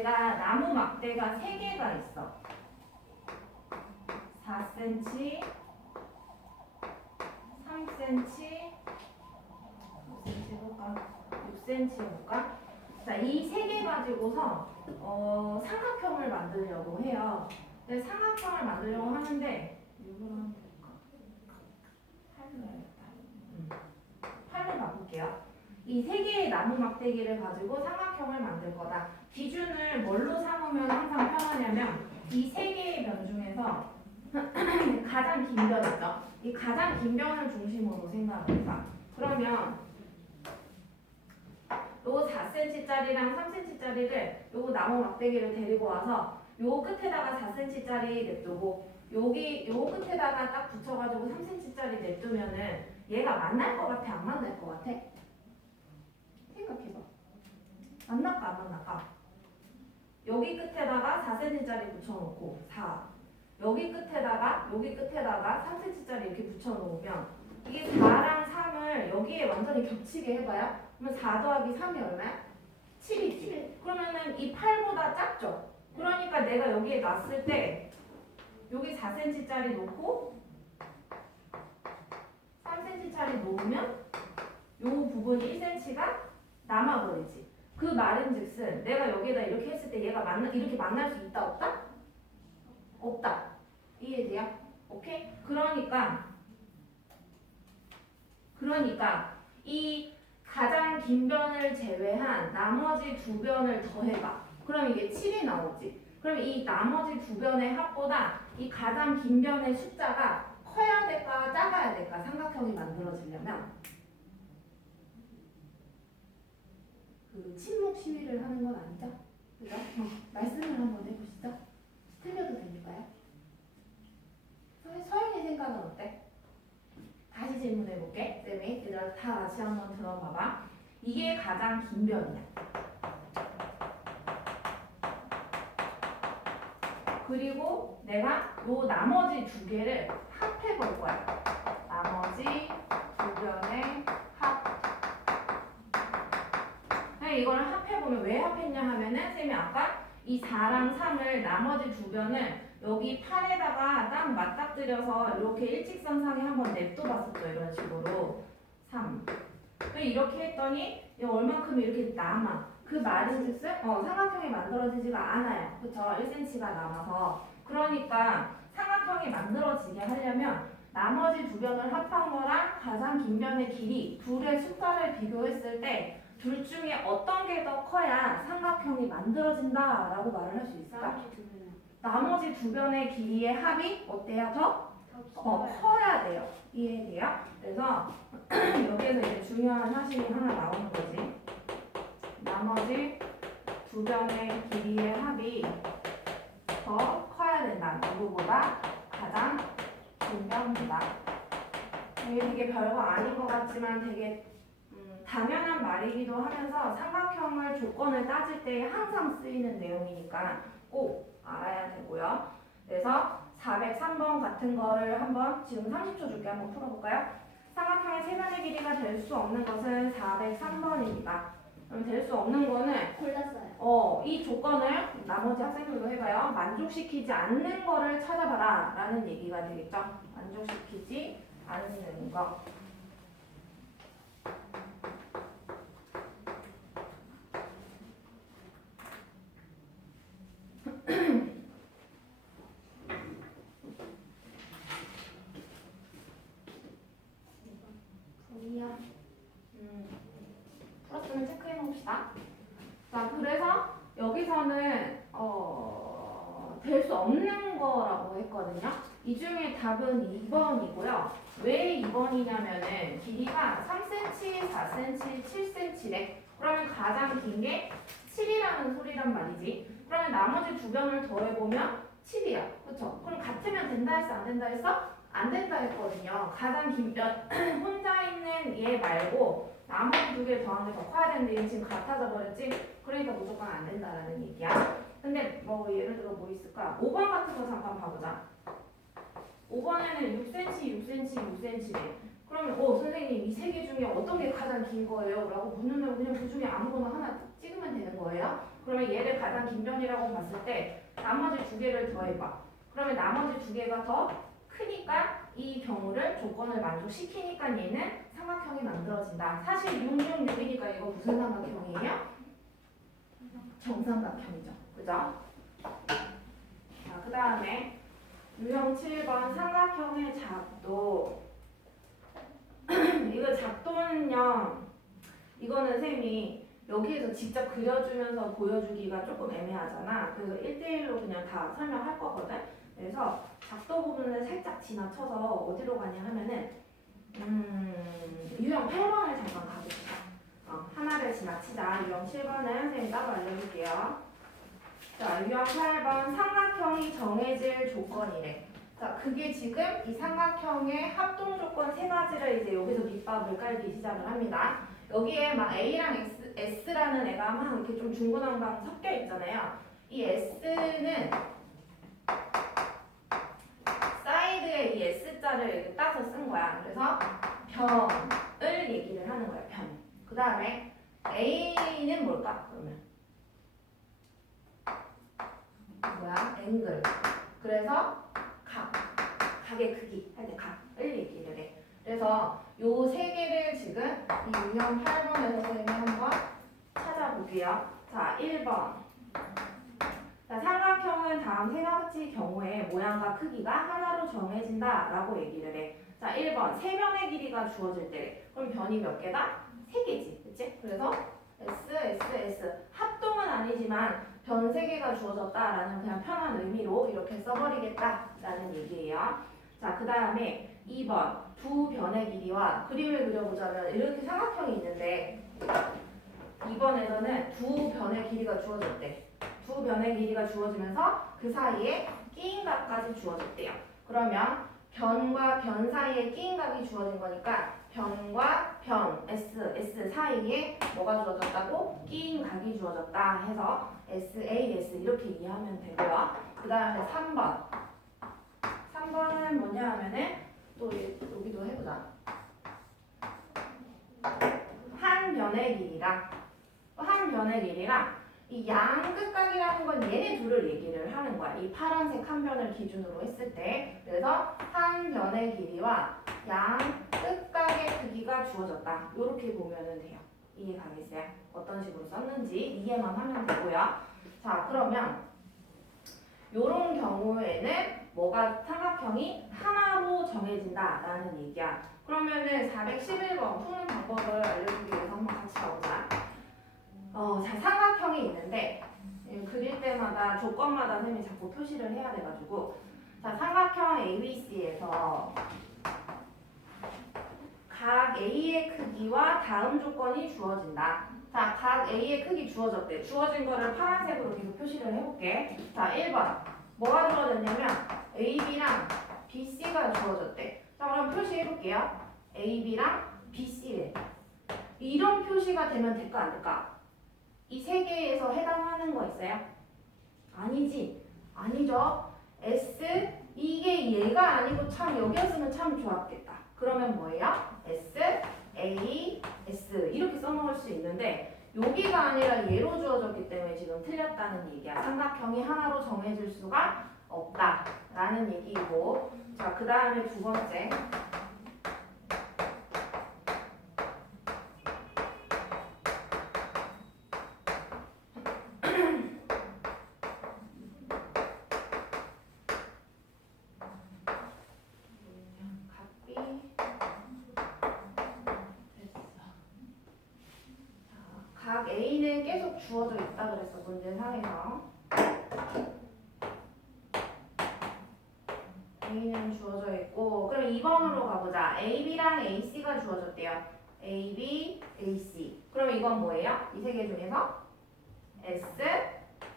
내가 나무 막대가 3개가 있어. 4cm, 3cm, 5cm 해볼까? 6cm 해볼까? 자, 이 3개 가지고서 삼각형을 만들려고 해요. 근데 삼각형을 만들려고 하는데 이걸로 한번 해볼까? 팔로 해야겠다. 팔로 바꿀게요. 이 3개의 나무 막대기를 가지고 삼각형을 만들 거다. 기준을 뭘로 삼으면 항상 편하냐면 이 3개의 변 중에서 가장 긴 변 있죠? 이 가장 긴 변을 중심으로 생각을 해봐. 그러면 요거 4cm짜리랑 3cm짜리를 요거 나무 막대기를 데리고 와서 요 끝에다가 4cm짜리 냅두고 여기 요 끝에다가 딱 붙여가지고 3cm짜리 냅두면은 얘가 만날 것 같아? 안 만날 것 같아? 생각해봐. 만날까 안 만날까? 여기 끝에다가 4cm짜리 붙여놓고 4 여기 끝에다가 3cm짜리 이렇게 붙여놓으면 이게 4랑 3을 여기에 완전히 겹치게 해봐요. 그러면 4 더하기 3이 얼마야? 7이지. 그러면은 이 8보다 작죠? 그러니까 내가 여기에 놨을 때 여기 4cm짜리 놓고 3cm짜리 놓으면 요 부분이 1cm가 남아버리지. 그 말인즉슨 내가 여기에다 이렇게 했을 때 얘가 이렇게 만날 수 있다 없다? 없다. 이해돼요? 오케이? 그러니까 이 가장 긴 변을 제외한 나머지 2변을 더해봐. 그럼 이게 7이 나오지. 그럼 이 나머지 2변의 합보다 이 가장 긴 변의 숫자가 커야 될까 작아야 될까 삼각형이 만들어지려면 그 침묵 시위를 하는 건 아니죠? 그죠? 말씀을 한번 해보시죠. 틀려도 됩니까요? 서영이 생각은 어때? 다시 질문해볼게. 쌤이 얘들아 다 같이 한번 들어봐봐. 이게 가장 긴 변이야. 그리고 내가 요 나머지 2개를 합해볼 거야. 나머지 2변의 합. 이걸 합해보면 왜 합했냐 하면은 쌤이 아까 이 4랑 3을 나머지 2변을 여기 팔에다가 딱 맞닥뜨려서 이렇게 일직선상에 한번 냅둬봤었죠. 이런 식으로 3 이렇게 했더니 얼만큼 이렇게 남아. 그 말인즉슨 삼각형이 만들어지지가 않아요. 그쵸? 1cm가 남아서. 그러니까 삼각형이 만들어지게 하려면 나머지 2변을 합한 거랑 가장 긴 변의 길이 둘의 숫자를 비교했을 때 둘 중에 어떤 게 더 커야 삼각형이 만들어진다라고 말을 할 수 있을까? 나머지 2변의 길이의 합이 어때요? 더 커야 돼요. 이해돼요? 그래서 여기에서 이제 중요한 사실이 하나 나오는 거지. 나머지 2변의 길이의 합이 더 커야 된다. 누구보다 가장 긴 변보다. 이게 되게 별거 아닌 것 같지만 되게 당연한 말이기도 하면서 삼각형을 조건을 따질 때 항상 쓰이는 내용이니까 꼭 알아야 되고요. 그래서 403번 같은 거를 한번 지금 30초 줄게 한번 풀어볼까요? 삼각형의 세변의 길이가 될 수 없는 것은 403번입니다. 그럼 될 수 없는 거는 골랐어요. 이 조건을 나머지 학생들도 해봐요. 만족시키지 않는 거를 찾아봐라 라는 얘기가 되겠죠. 만족시키지 않는 거. 풀었으면 체크해 놓읍시다. 자, 그래서 여기서는 될 수 없는 거라고 했거든요. 이 중에 답은 2번이고요. 왜 2번이냐면은 길이가 3cm, 4cm, 7cm래. 그러면 가장 긴 게 7이라는 소리란 말이지. 그러면 나머지 2변을 더해보면 7이야. 그쵸? 그럼 같으면 된다 했어? 안 된다 했어? 안 된다 했거든요. 가장 긴 변, 혼자 있는 얘 말고 나머지 2개 더하는 게 더 커야 되는데 얘는 지금 같아져 버렸지? 그러니까 무조건 안 된다라는 얘기야. 근데 뭐 예를 들어 뭐 있을까? 5번 같은 거 잠깐 봐보자. 5번에는 6cm, 6cm, 6cm래. 그러면 선생님 이 3개 중에 어떤 게 가장 긴 거예요? 라고 묻는다면 그냥 그 중에 아무거나 하나 찍으면 되는 거예요? 그러면 얘를 가장 긴 변이라고 봤을 때 나머지 두 개를 더해봐. 그러면 나머지 두 개가 더 크니까 이 경우를 조건을 만족시키니까 얘는 삼각형이 만들어진다. 사실 666이니까 이거 무슨 삼각형이에요? 정삼각형이죠. 그죠? 자, 그 다음에 유형 7번 삼각형의 작도. 이거 작도는요, 이거는 쌤이 여기에서 직접 그려주면서 보여주기가 조금 애매하잖아. 그래서 1대1로 그냥 다 설명할 거거든. 그래서 작도 부분을 살짝 지나쳐서 어디로 가냐 하면은 유형 8번을 잠깐 가봅시다. 하나를 지나치자. 유형 7번은 쌤이 따로 알려줄게요. 자, 유형 8번 삼각형이 정해질 조건이래. 자, 그게 지금 이 삼각형의 합동 조건 세 가지를 이제 여기서 밑밥을 깔기 시작을 합니다. 여기에 막 A랑 S라는 애가 막 이렇게 좀 중구난방 섞여 있잖아요. 이 S는 사이드에 이 S자를 이렇게 따서 쓴 거야. 그래서 변을 얘기를 하는 거야. 변. 그 다음에 A는 뭘까? 그러면 뭐야? 앵글. 그래서 각의 크기 할 때 각을 얘기를 해. 그래서 요 세 개를 지금 이 유형 8번에서 선생님이 한번 찾아볼게요. 자, 1번. 자, 삼각형은 다음 세 가지 경우에 모양과 크기가 하나로 정해진다 라고 얘기를 해. 자, 1번. 세 변의 길이가 주어질 때. 그럼 변이 몇 개다? 세 개지. 그치? 그래서 S, S, S. 합동은 아니지만 변 세 개가 주어졌다라는 그냥 편한 의미로 이렇게 써버리겠다라는 얘기예요. 자, 그 다음에 2번. 두 변의 길이와 그림을 그려보자면 이렇게 삼각형이 있는데 2번에서는 두 변의 길이가 주어졌대. 두 변의 길이가 주어지면서 그 사이에 끼인 각까지 주어졌대요. 그러면 변과 변 사이에 끼인 각이 주어진 거니까 변과 변 S, S 사이에 뭐가 주어졌다고? 끼인 각이 주어졌다 해서 SAS 이렇게 이해하면 되고요. 그 다음에 3번. 3번은 뭐냐 하면은 또 여기도 해보자. 한 변의 길이랑 이 양끝각이라는 건 얘네 둘을 얘기를 하는 거야. 이 파란색 한 변을 기준으로 했을 때. 그래서 한 변의 길이와 양 끝각의 크기가 주어졌다. 이렇게 보면은 돼요. 이해 가겠어요? 어떤 식으로 썼는지 이해만 하면 되고요. 자, 그러면 이런 경우에는 뭐가 삼각형이 하나로 정해진다라는 얘기야. 그러면은 411번 푸는 방법을 알려주기 위해서 한번 같이 가보자. 자, 삼각형이 있는데 그릴 때마다 조건마다 선생님이 자꾸 표시를 해야 돼가지고 자, 삼각형 ABC에서 각 A의 크기와 다음 조건이 주어진다. 자, 각 A의 크기 주어졌대. 주어진 거를 파란색으로 계속 표시를 해볼게. 자, 1번. 뭐가 주어졌냐면 AB랑 BC가 주어졌대. 자, 그럼 표시해볼게요. AB랑 BC래. 이런 표시가 되면 될까 안 될까? 이 세 개에서 해당하는 거 있어요? 아니지. 아니죠. S 이게 얘가 아니고 참 여기였으면 참 좋았겠다. 그러면 뭐예요? S, A, S 이렇게 써놓을 수 있는데 여기가 아니라 얘로 주어졌기 때문에 지금 틀렸다는 얘기야. 삼각형이 하나로 정해질 수가 없다라는 얘기이고 자, 그 다음에 두 번째 각 A는 계속 주어져 있다 그랬어 문제상에서 A는 주어져 있고 그럼 2번으로 가보자. AB랑 AC가 주어졌대요. AB, AC 그럼 이건 뭐예요? 이 세 개 중에서 S,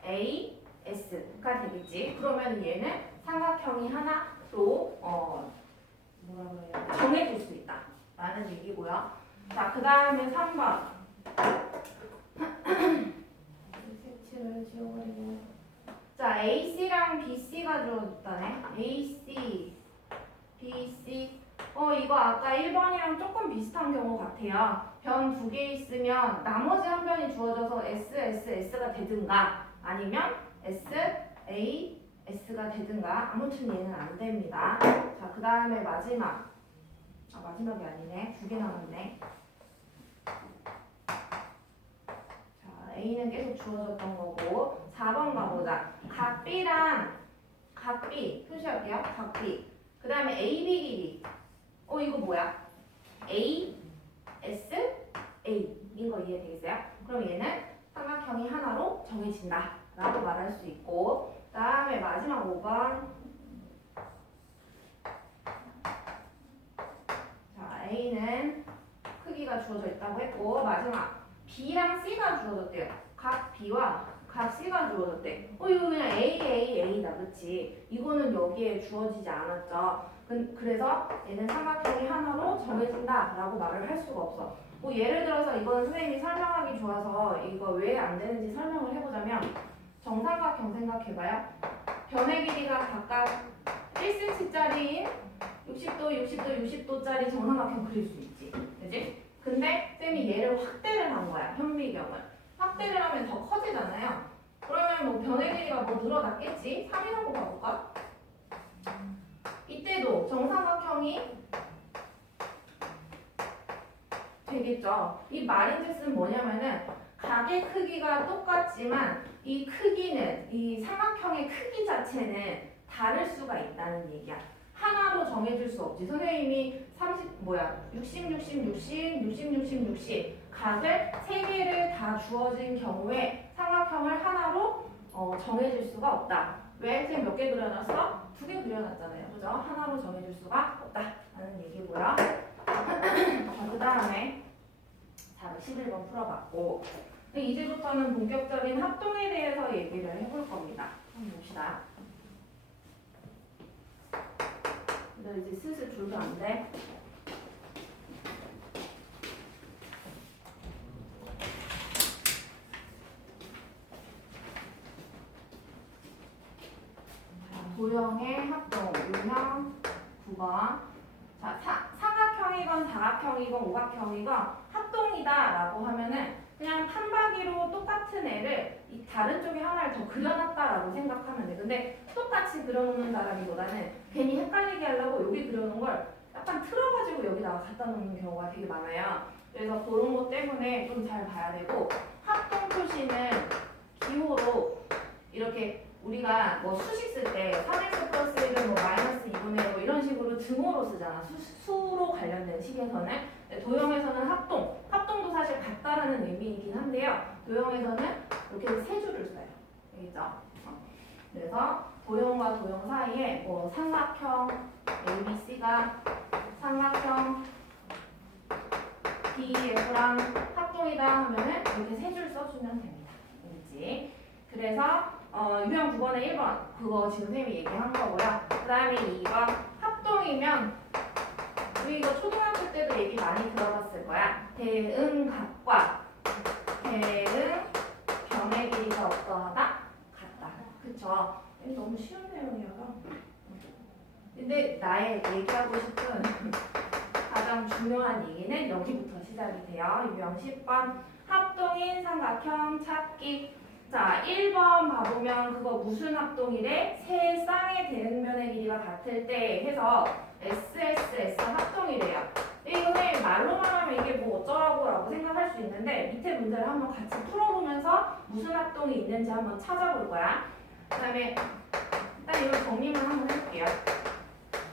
A, S가 되겠지. 그러면 얘는 삼각형이 하나로 뭐라 그래야 돼? 정해질 수 있다 라는 얘기고요. 자, 그 다음에 3번 색칠을 지워버리고 자, AC랑 BC가 주어졌다네. AC, BC 이거 아까 1번이랑 조금 비슷한 비슷한 경우 같아요. 변 두 개 있으면 나머지 한 변이 주어져서 S, S, S가 되든가 아니면 S, A, S가 되든가 아무튼 얘는 안 됩니다. 자, 그 다음에 마지막. 마지막이 아니네. 두 개 남았네. 자, A는 계속 주어졌던 거고 4번 가보자. 각 B랑 각 B 표시할게요. 각 B. 그 다음에 AB 길이. 이거 뭐야? A, S, A. 이거 이해되겠어요? 그럼 얘는 삼각형이 하나로 정해진다 라고 말할 수 있고, 그 다음에 마지막 5번. 자, A는 크기가 주어져 있다고 했고, 마지막 B랑 C가 주어졌대요. 각 B와 각 C가 주어졌대. 이거 그냥 A다, 그치? 이거는 여기에 주어지지 않았죠. 그래서 얘는 삼각형이 하나로 정해진다 라고 말을 할 수가 없어. 예를 들어서 이거는 선생님이 설명하기 좋아서 이거 왜 안 되는지 설명을 해보자면, 정삼각형 생각해봐요. 변의 길이가 각각 1cm짜리인 60도, 60도, 60도짜리 정삼각형 그릴 수 있지. 그지? 근데 쌤이 얘를 확대를 한 거야. 현미경을. 확대를 하면 더 커지잖아요. 그러면 뭐 변의 길이가 뭐 늘어났겠지? 3이라고 가볼까? 이때도 정삼각형이 되겠죠. 이 마린제스는 뭐냐면은 각의 크기가 똑같지만 이 크기는, 이 삼각형의 크기 자체는 다를 수가 있다는 얘기야. 하나로 정해줄 수 없지. 선생님이 60, 60, 60, 60, 60, 60 각을 3개를 다 주어진 경우에 삼각형을 하나로 정해줄 수가 없다. 왜? 쌤 몇 개 그려놨어? 2개 그려놨잖아요. 그죠? 하나로 정해줄 수가 없다라는 얘기고요. 그 다음에 411번 풀어봤고, 이제부터는 본격적인 합동에 대해서 얘기를 해볼 겁니다. 한번 봅시다. 근데 이제 슬슬 줄도 안 돼. 도형의 합동, 유형 9번. 자, 삼각형이건 사각형이건 오각형이건 합동이다라고 하면은 그냥 판박이로 똑같은 애를 이 다른 쪽에 하나를 더 그려놨다라고 생각하면 돼. 근데 똑같이 그려놓는다라기보다는 괜히 헷갈리게 하려고 여기 그려놓은 걸 약간 틀어가지고 여기다가 갖다 놓는 경우가 되게 많아요. 그래서 그런 것 때문에 좀 잘 봐야 되고, 합동 표시는 기호로 이렇게 우리가 뭐 수식 쓸 때 3x 플러스 1은 뭐 마이너스 2분의 1 뭐 이런 식으로 등호로 쓰잖아. 수로 관련된 식에서는. 도형에서는 합동도 사실 같다라는 의미이긴 한데요. 도형에서는 이렇게 세 줄을 써요. 알겠죠? 그래서 도형과 도형 사이에 뭐 삼각형 ABC가 삼각형 DEF랑 합동이다 하면은 이렇게 세 줄 써주면 됩니다. 알겠지? 그래서 유형 9번에 1번 그거 지금 선생님이 얘기한 거고요. 그 다음에 2번 합동이면 우리 이거 초등학교 때도 얘기 많이 들어봤을 거야. 대응각과 대응 변의 길이가 어떠하다? 같다. 그쵸? 너무 쉬운 내용이어서. 근데 나의 얘기하고 싶은 가장 중요한 얘기는 여기부터 시작이 돼요. 유형 10번 합동인 삼각형 찾기. 자, 1번 봐보면 그거 무슨 합동이래? 세 쌍의 대응면의 길이가 같을 때 해서 SSS 합동이래요. 이거 선생님 말로만 하면 이게 뭐 어쩌라고 라고 생각할 수 있는데 밑에 문제를 한번 같이 풀어보면서 무슨 합동이 있는지 한번 찾아볼 거야. 그 다음에 일단 이걸 정리만 한번 해볼게요.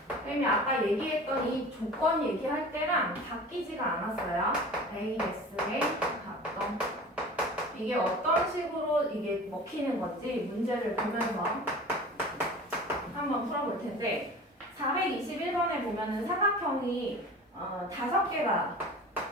선생님이 아까 얘기했던 이 조건 얘기할 때랑 바뀌지가 않았어요. AS의 합동. 이게 어떤 식으로 이게 먹히는 건지 문제를 보면서 한번 풀어볼 텐데, 421번에 보면은 삼각형이 5개가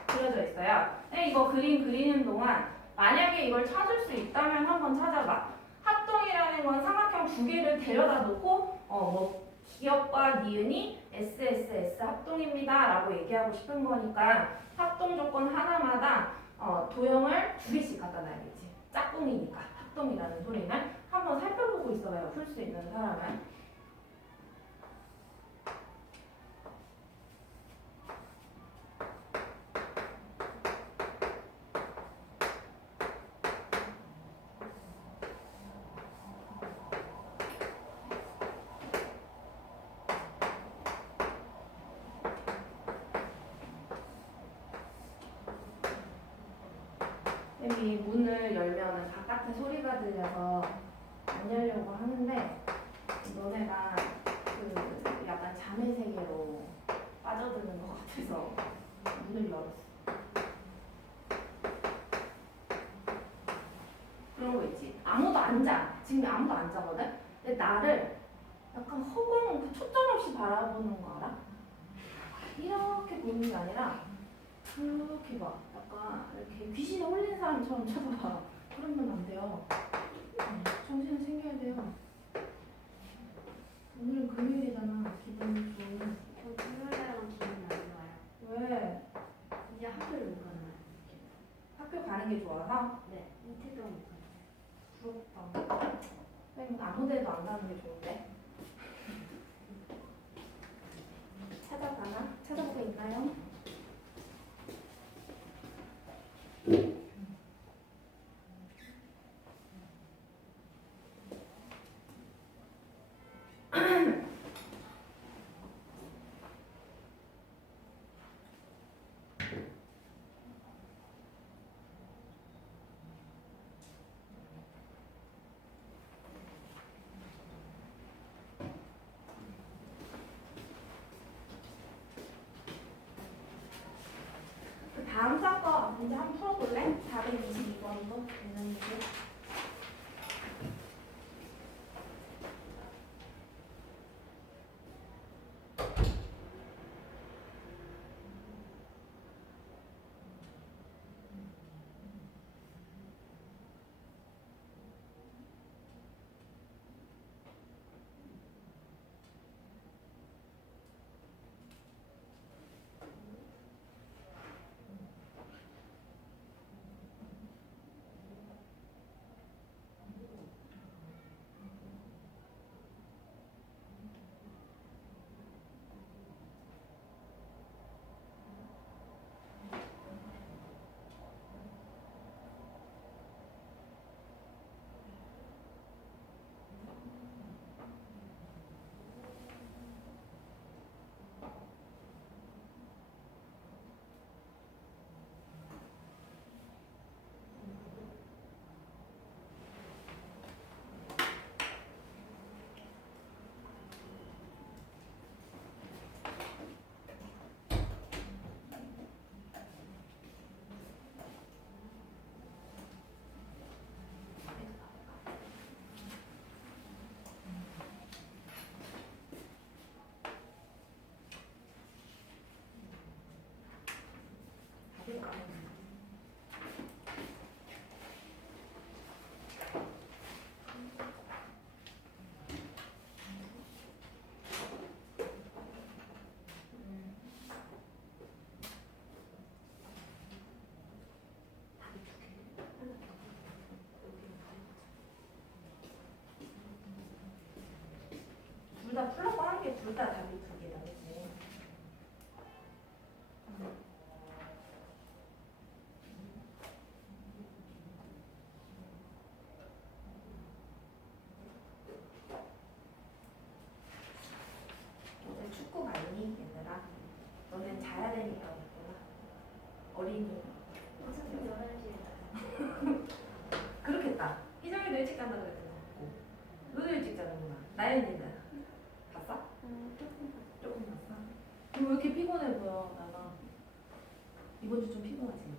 그려져 있어요. 이거 그림 그리는 동안 만약에 이걸 찾을 수 있다면 한번 찾아봐. 합동이라는 건 삼각형 2개를 데려다 놓고 뭐 기업과 니은이 SSS 합동입니다 라고 얘기하고 싶은 거니까 합동 조건 하나마다 도형을 2개씩 갖다 놔야겠지. 짝꿍이니까 합동이라는 소리는 한번 살펴보고 있어봐요. 풀 수 있는 사람은. 쌤이 문을 열면은 바깥에 소리가 들려서 안 열려고 하는데 너네가 그 약간 잠의 세계로 빠져드는 것 같아서 문을 열었어. 그런 거 있지. 아무도 안 자. 지금 아무도 안 자거든. 근데 나를 약간 허공 그 초점 없이 바라보는 거 알아? 이렇게 보는 게 아니라 그렇게 봐. 약간 이렇게 귀신에 홀린 사람처럼 쳐다봐. 그러면 안 돼요. 정신을 챙겨야 돼요. 오늘은 금요일이잖아. 기분 좋은. 저 금요일이랑 기분이 안 좋아요. 왜? 이제 학교를 못 가나요? 학교 가는 게 좋아서? 네, 이틀 동안 못 가요. 부럽다. 쌤 아무 데도 안 가는 게 좋은데. 찾아가나? 찾아보고 있나요? 그 다음 사건 문제 한번 풀어볼래? 422번도 되는지. 둘 다 풀라고 하는 게 둘 다 답이 두 개다, 그치? 오늘 축구 갔니, 얘들아? 너는 자야 되니까 그랬구나. 어린이. 어차피 11시에 가요. 그렇겠다. 희정이도 일찍 잔다 그랬던 것 같고. 너도 일찍 자는구나. 나연이는? 봤어? 조금 조금 봤어? 왜 이렇게 피곤해 보여, 나가? 이번 주 좀 피곤하지?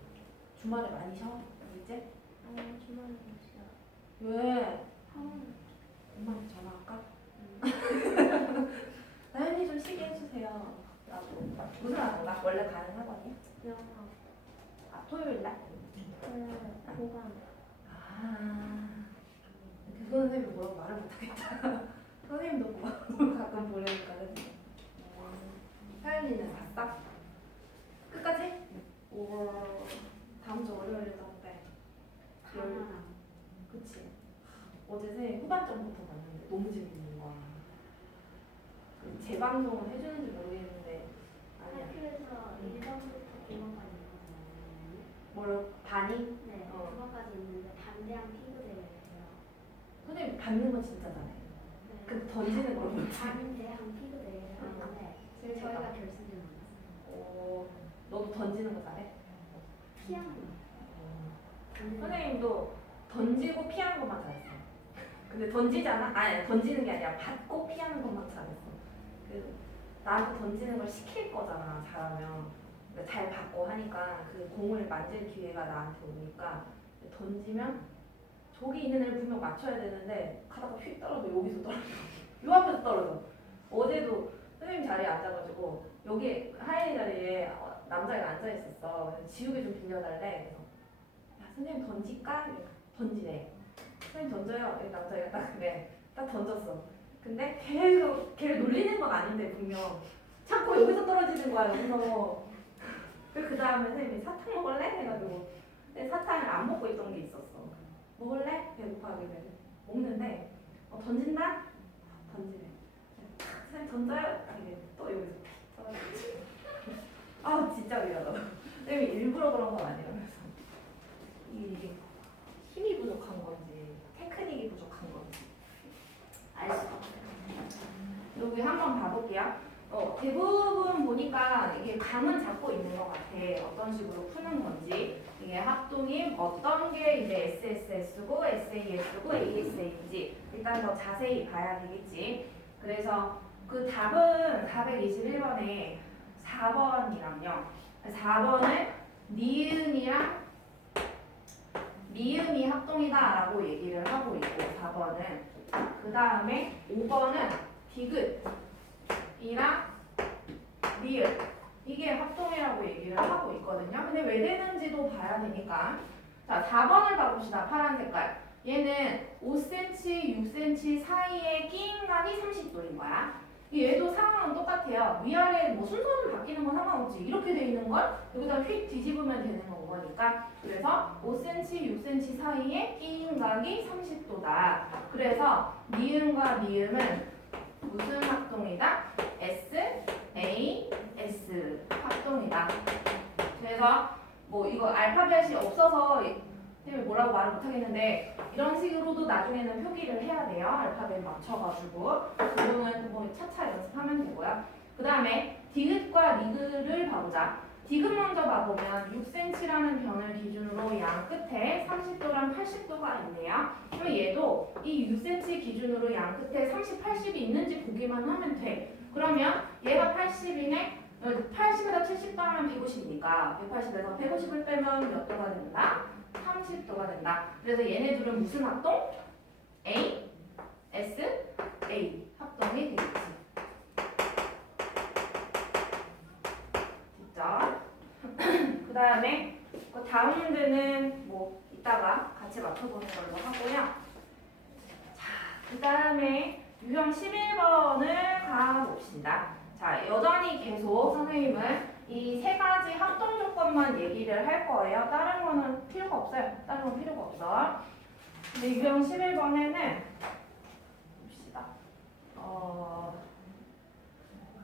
주말에 많이 쉬어? 이제? 주말에 못 쉬어요. 왜? 학원. 엄마한테 전화할까? 나연이 좀 쉬게 해주세요. 나도. 무슨 학원가? 원래 가는 학원이야? 영어. 아, 토요일 날? 보관. 아. 그 선생님이 뭐라고 말을 못하겠다. 선생님도 뭐 가끔 보내니까 그지? 사연이는 봤어? 끝까지? 오, 다음 주 월요일에 어때? 가만. 그치? 어제 선생님 후반전부터 봤는데 너무 재밌는 거야. 그 재방송을 해주는지 모르겠는데 아니야. 학교에서 1번부터 9번까지 있거든요. 뭐라 반이? 네, 어. 9번까지 있는데 반대랑 피구 대회를 해요. 선생님 받는 거 진짜 잘해. 네. 그 던지는 걸 보면 반대랑 피구 대회를 하는데 저희가 결승전 나갔어요. 너도 던지는 거 잘해? 피아노. 선생님도 던지고 피하는 것만 잘했어. 근데 던지잖아? 아니 던지는 게 아니라 받고 피하는 것만 잘했어. 그 나한테 던지는 걸 시킬 거잖아 잘하면. 그러니까 잘 받고 하니까 그 공을 만질 기회가 나한테 오니까 던지면 저기 있는 애를 분명 맞춰야 되는데 가다가 휙 떨어져. 여기서 떨어져. 요 앞에서 떨어져. 어제도 선생님 자리에 앉아가지고 여기 하연이 자리에 남자애가 앉아있었어. 그래서 지우개 좀 빌려달래. 그래서 야 선생님 던질까? 던지래. 선생님 던져요. 이 남자애가 딱 그래. 딱 던졌어. 근데 계속 걔를 놀리는 건 아닌데 분명 자꾸 여기서 떨어지는 거야. 여기서. 그 다음에 선생님이 사탕 먹을래? 해가지고 근데 사탕을 안 먹고 있던 게 있었어. 먹을래? 배고파하길래 먹는데 던진다? 던지래. 선생님 던져요? 이게 또 여기서 떨어지지. 아 진짜 미안하다. 선생님이 일부러 그런 건 아니라면서 이게 힘이 부족한 건지 테크닉이 부족한 건지 알 수가 없어요. 여기 한번 봐볼게요. 대부분 보니까 이게 감은 잡고 있는 것 같아. 어떤 식으로 푸는 건지. 이게 합동이 어떤 게 이제 SSS고 SAS고 ASA인지 일단 더 자세히 봐야 되겠지. 그래서 그 답은 421번에 4번이랑요. 4번을 니은이랑 미음이 합동이다라고 얘기를 하고 있고 4번은 그 다음에 5번은 디귿이랑 리을 이게 합동이라고 얘기를 하고 있거든요. 근데 왜 되는지도 봐야 되니까 자 4번을 봐봅시다. 파란 색깔 얘는 5cm, 6cm 사이에 끼인각이 30도인 거야. 얘도 상황은 똑같아요. 위아래 뭐 순서는 바뀌는 건 상관없지. 이렇게 돼 있는 걸 여기다 휙 뒤집으면 되는 거니까. 그래서 5cm, 6cm 사이에 끼인 각이 30도다. 그래서 니은과 미음은 무슨 합동이다? S, A, S 합동이다. 그래서 뭐 이거 알파벳이 없어서 뭐라고 말을 못하겠는데 이런 식으로도 나중에는 표기를 해야 돼요. 알파벳 맞춰가지고 그거는 뭐 차차 연습하면 되고요. 그 다음에 디귿과 리그를 봐보자. 디귿 먼저 봐보면 6cm라는 변을 기준으로 양 끝에 30도랑 80도가 있네요. 그럼 얘도 이 6cm 기준으로 양 끝에 30, 80이 있는지 보기만 하면 돼. 그러면 얘가 80이네. 80에다 70 더하면 150이니까 180에서 150을 빼면 몇 도가 된다? 30도가 된다. 그래서 얘네 둘은 무슨 합동? A, S, A 합동이 되겠지. 됐죠? 그 다음에 다음 문제는 뭐 이따가 같이 맞춰보는 걸로 하고요. 자, 그 다음에 유형 11번을 가봅시다. 자, 여전히 계속 선생님은 이 세 가지 합동 조건만 얘기를 할 거예요. 다른 거는 필요가 없어요. 다른 건 필요가 없어. 근데 유형 11번에는 봅시다.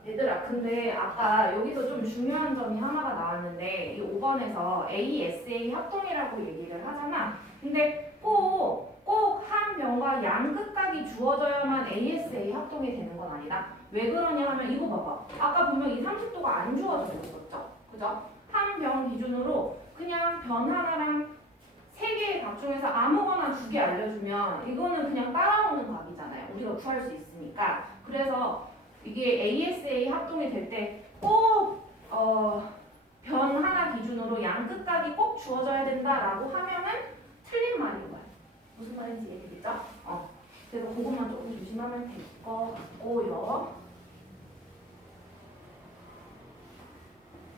얘들아, 근데 아까 여기서 좀 중요한 점이 하나가 나왔는데 이 5번에서 ASA 합동이라고 얘기를 하잖아. 근데 꼭 한 변과 양극각이 주어져야만 ASA 합동이 되는 건 아니다. 왜 그러냐 하면 이거 봐봐. 아까 보면 이 30도가 안 주어져 있었죠. 그죠? 한 변 기준으로 그냥 변 하나랑 세 개의 각 중에서 아무거나 두 개 알려주면 이거는 그냥 따라오는 각이잖아요. 우리가 구할 수 있으니까. 그래서 이게 ASA 합동이 될 때 꼭 변 하나 기준으로 양끝각이 꼭 주어져야 된다라고 하면은 틀린 말인 거야. 무슨 말인지 얘기되죠? 그래서 그것만 조금 조심하면 될 것 같고요.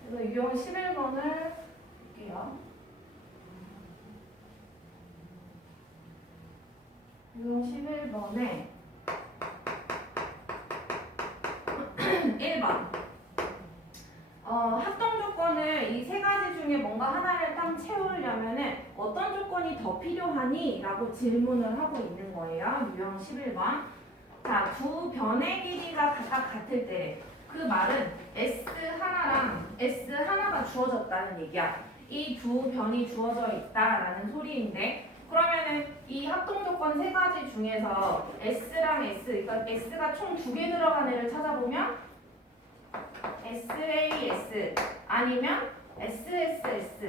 그래서 유형 11번을 볼게요. 유형 11번에 1번 합동 조건을 이 세 가지 중에 뭔가 하나를 딱 채우려면은 어떤 조건이 더 필요하니? 라고 질문을 하고 있는 거예요. 유형 11번. 자, 두 변의 길이가 각각 같을 때 그 말은 S 하나랑 S 하나가 주어졌다는 얘기야. 이 두 변이 주어져 있다라는 소리인데 그러면은 이 합동 조건 세 가지 중에서 S랑 S, 그러니까 S가 총 두 개 들어간 애를 찾아보면 SAS 아니면 SSS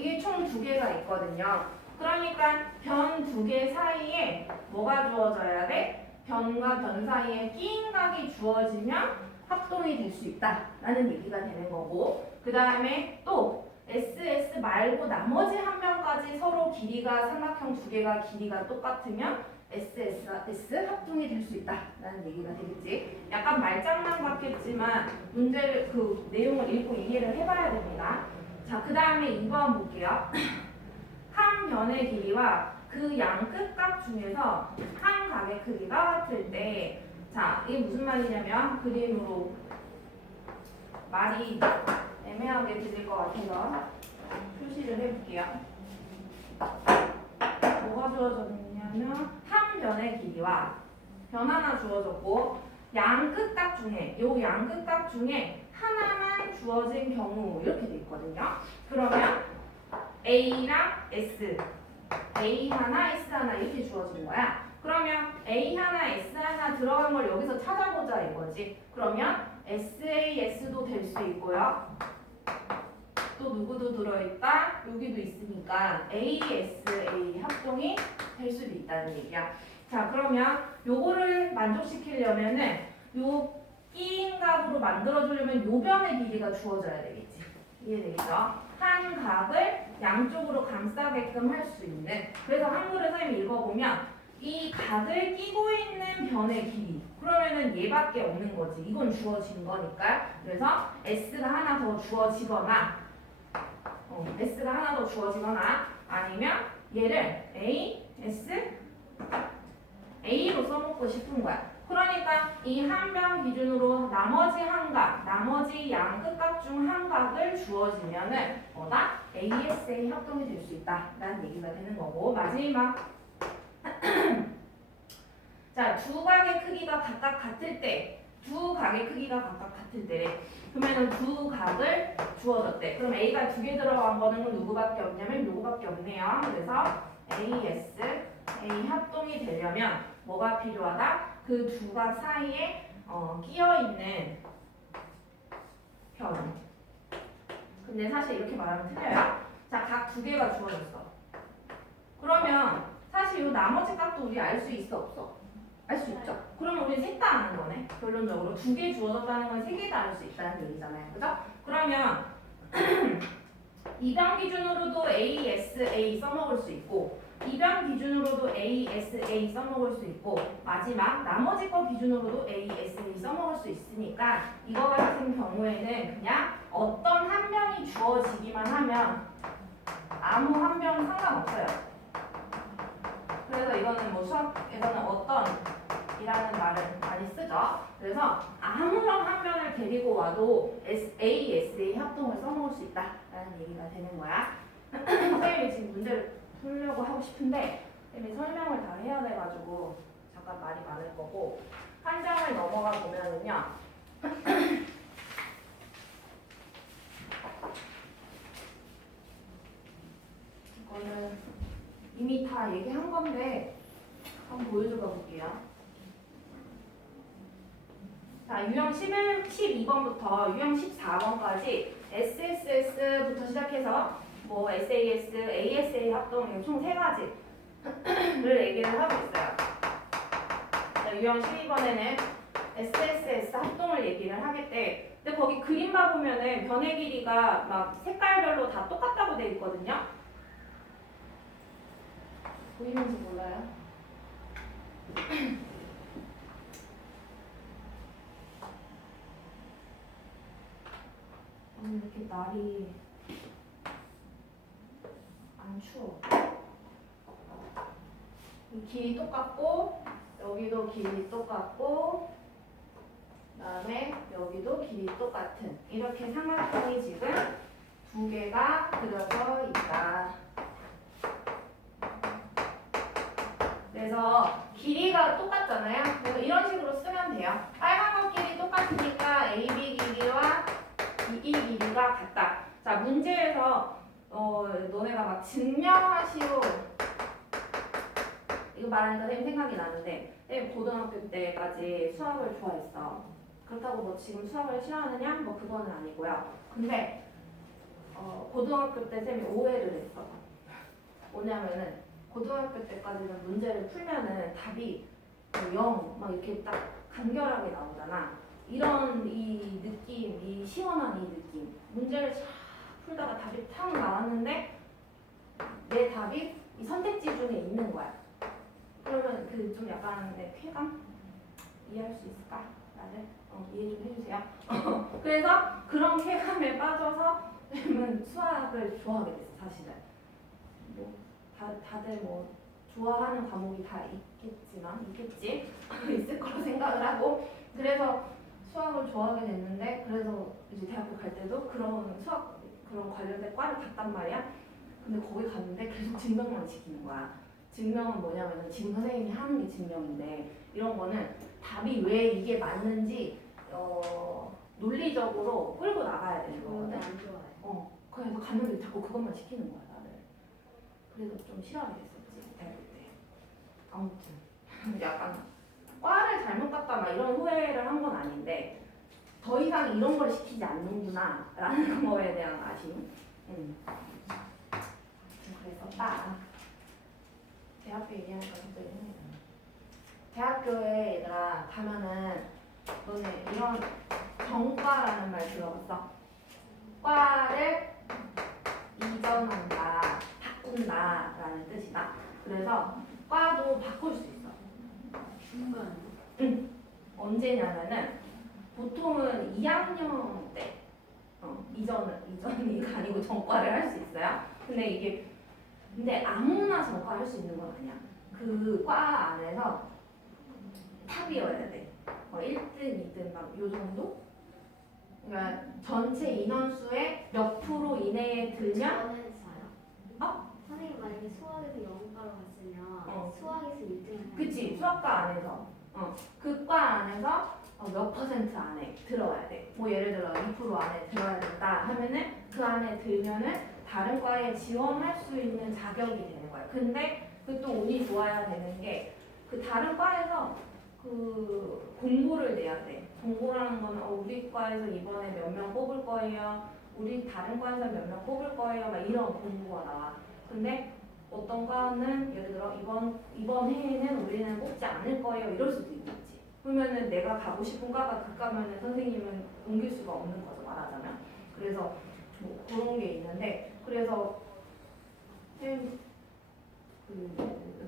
이게 총 두 개가 있거든요. 그러니까 변 두 개 사이에 뭐가 주어져야 돼? 변과 변 사이에 끼인각이 주어지면 합동이 될 수 있다라는 얘기가 되는 거고, 그 다음에 또 SS 말고 나머지 한 변까지 서로 길이가 삼각형 두 개가 길이가 똑같으면 SS와 S 합동이 될 수 있다라는 얘기가 되겠지. 약간 말장난 같겠지만 문제를 그 내용을 읽고 이해를 해봐야 됩니다. 자, 그 다음에 2번 볼게요. 한 변의 길이와 그 양끝각 중에서 한 각의 크기가 같을 때, 자, 이게 무슨 말이냐면 그림으로 말이 애매하게 들릴 것 같아서 표시를 해볼게요. 뭐가 주어졌냐면 한 변의 길이와 변 하나 주어졌고 양끝각 중에 요 양끝각 중에 하나만 주어진 경우 이렇게 돼 있거든요. 그러면 A랑 S, A 하나, S 하나 이렇게 주어진 거야. 그러면 A 하나, S 하나 들어간 걸 여기서 찾아보자 이거지. 그러면 SAS도 될 수 있고요. 또 누구도 들어있다? 여기도 있으니까 ASA 합동이 될 수도 있다는 얘기야. 자, 그러면 요거를 만족시키려면은 요 끼인각으로 만들어주려면 요 변의 길이가 주어져야 되겠지. 이해되겠죠? 한 각을 양쪽으로 감싸게끔 할 수 있는. 그래서 한글을 선생님이 읽어보면 이 각을 끼고 있는 변의 길이. 그러면은 얘밖에 없는 거지. 이건 주어진 거니까. 그래서 S가 하나 더 주어지거나 S가 하나 더 주어지거나 아니면 얘를 A, S, A로 써먹고 싶은 거야. 그러니까 이 한 변 기준으로 나머지 한 각, 나머지 양 끝각 중 한 각을 주어지면은 뭐다? ASA 합동이 될 수 있다라는 얘기가 되는 거고, 마지막 자, 두 각의 크기가 각각 같을 때, 두 각의 크기가 각각 같을 때, 그러면은 두 각을 주어졌대. 그럼 A가 두 개 들어간 거는 누구밖에 없냐면 요거밖에 없네요. 그래서 AS, A 합동이 되려면 뭐가 필요하다? 그 두 각 사이에 끼어 있는 변. 근데 사실 이렇게 말하면 틀려요. 자, 각 두 개가 주어졌어. 그러면 사실 이 나머지 값도 우리 알 수 있어 없어? 알 수 있죠. 그러면 우리 셋 다 아는 거네. 결론적으로 두 개 주어졌다는 건 세 개 다 알 수 있다는 얘기잖아요. 그죠? 그러면 이변 기준으로도 ASA 써먹을 수 있고 이변 기준으로도 ASA 써먹을 수 있고 마지막 나머지 거 기준으로도 ASA 써먹을 수 있으니까 이거 같은 경우에는 그냥 어떤 한 변이 주어지기만 하면 아무 한 변 상관없어요. 그래서 이거는 뭐 수학에서는 어떤 이라는 말을 많이 쓰죠. 그래서 아무런 한 변을 데리고 와도 ASA 합동을 써먹을 수 있다라는 얘기가 되는 거야. 선생님이 지금 문제를 풀려고 하고 싶은데 선생님이 설명을 다 해야 돼가지고 잠깐 말이 많을 거고 한 장을 넘어가 보면은요. 이거는 이미 다 얘기한 건데 한번 보여줘 볼게요. 자, 유형 12번부터 유형 14번까지 SSS부터 시작해서 뭐 SAS, ASA 합동 총 3가지를 얘기를 하고 있어요. 자, 유형 12번에는 SSS 합동을 얘기를 하겠대. 근데 거기 그림 봐보면은 변의 길이가 막 색깔별로 다 똑같다고 돼 있거든요. 보이는지 몰라요? 이렇게 날이 안 추워. 이 길이 똑같고 여기도 길이 똑같고 그다음에 여기도 길이 똑같은 이렇게 삼각형이 지금 두 개가 그려져 있다. 그래서 길이가 똑같잖아요. 그래서 이런 식으로 쓰면 돼요. 빨간 거 길이 똑같으니까 AB 길이와 이 길이가 같다. 자, 문제에서 너네가 막 증명하시오 이거 말하니까 선생님 생각이 나는데 선생님 고등학교 때까지 수학을 좋아했어. 그렇다고 뭐 지금 수학을 싫어하느냐? 뭐 그거는 아니고요. 근데 고등학교 때 쌤이 오해를 했어. 뭐냐면은 고등학교 때까지는 문제를 풀면은 답이 0, 막 이렇게 딱 간결하게 나오잖아. 이런 이 느낌, 이 시원한 이 느낌. 문제를 쫙 풀다가 답이 탁 나왔는데 내 답이 이 선택지 중에 있는 거야. 그러면 그 좀 약간 내 쾌감? 이해할 수 있을까? 나를? 이해 좀 해주세요. 그래서 그런 쾌감에 빠져서 쌤은 수학을 좋아하게 됐어, 사실은. 뭐, 다들 뭐, 좋아하는 과목이 다 있겠지? 있을 거라 생각을 하고. 그래서 수학을 좋아하게 됐는데, 그래서 이제 대학교 갈 때도 그런 수학, 그런 관련된 과를 갔단 말이야. 근데 거기 갔는데 계속 증명만 시키는 거야. 증명은 뭐냐면은 지금 선생님이 하는 게 증명인데, 이런 거는 답이 왜 이게 맞는지 논리적으로 끌고 나가야 되는 저는 거거든. 안 좋아해요. 그래서 갔는데 자꾸 그것만 시키는 거야, 나를. 그래서 좀 싫어하게 됐었지, 대학교 때. 아무튼 약간 과를 잘못 갔다 막 이런 후회를 한 건 아닌데 더 이상 이런 걸 시키지 않는구나라는 거에 대한 아쉬움. 그랬었다. 대학교 얘기하니까 갑자기 생각나. 대학교에 얘들아 가면은 너네 이런 정과라는 말 들어봤어? 과를 이전한다, 바꾼다라는 뜻이다. 그래서 과도 바꿀 수 있어. 응. 언제냐면은 보통은 2학년 때 이전이 아니고 전과를 할 수 있어요. 근데 아무나 전과 할 수 있는 건 아니야. 그 과 안에서 탑이어야 돼. 1등, 2등 막 요 정도? 그러니까 전체 인원수의 몇 프로 이내에 들면 저는 있어요. 어? 선생님 만약에 수학에서 영어과로 갔으면 수학에서 1등을 그치, 수학과 안에서 그 과 안에서 몇 퍼센트 안에 들어와야 돼. 뭐 예를 들어 2% 안에 들어야 된다 하면은 그 안에 들면은 다른 과에 지원할 수 있는 자격이 되는 거야. 근데 그 또 운이 좋아야 되는 게 그 다른 과에서 그 공고를 내야 돼. 공고라는 거는 우리 과에서 이번에 몇 명 뽑을 거예요. 우리 다른 과에서 몇 명 뽑을 거예요. 막 이런 공고가 나와. 근데 어떤 과는 예를 들어 이번 해에는 우리는 뽑지 않을 거예요. 이럴 수도 있겠지. 그러면은 내가 가고 싶은 과가 그 과면은 선생님은 옮길 수가 없는 거죠. 말하자면. 그래서 뭐 그런 게 있는데 그래서 그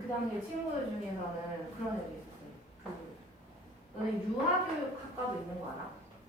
당시에 친구들 중에서는 그런 애도 있었어요. 너는 유아교육학과도 있는 거 알아?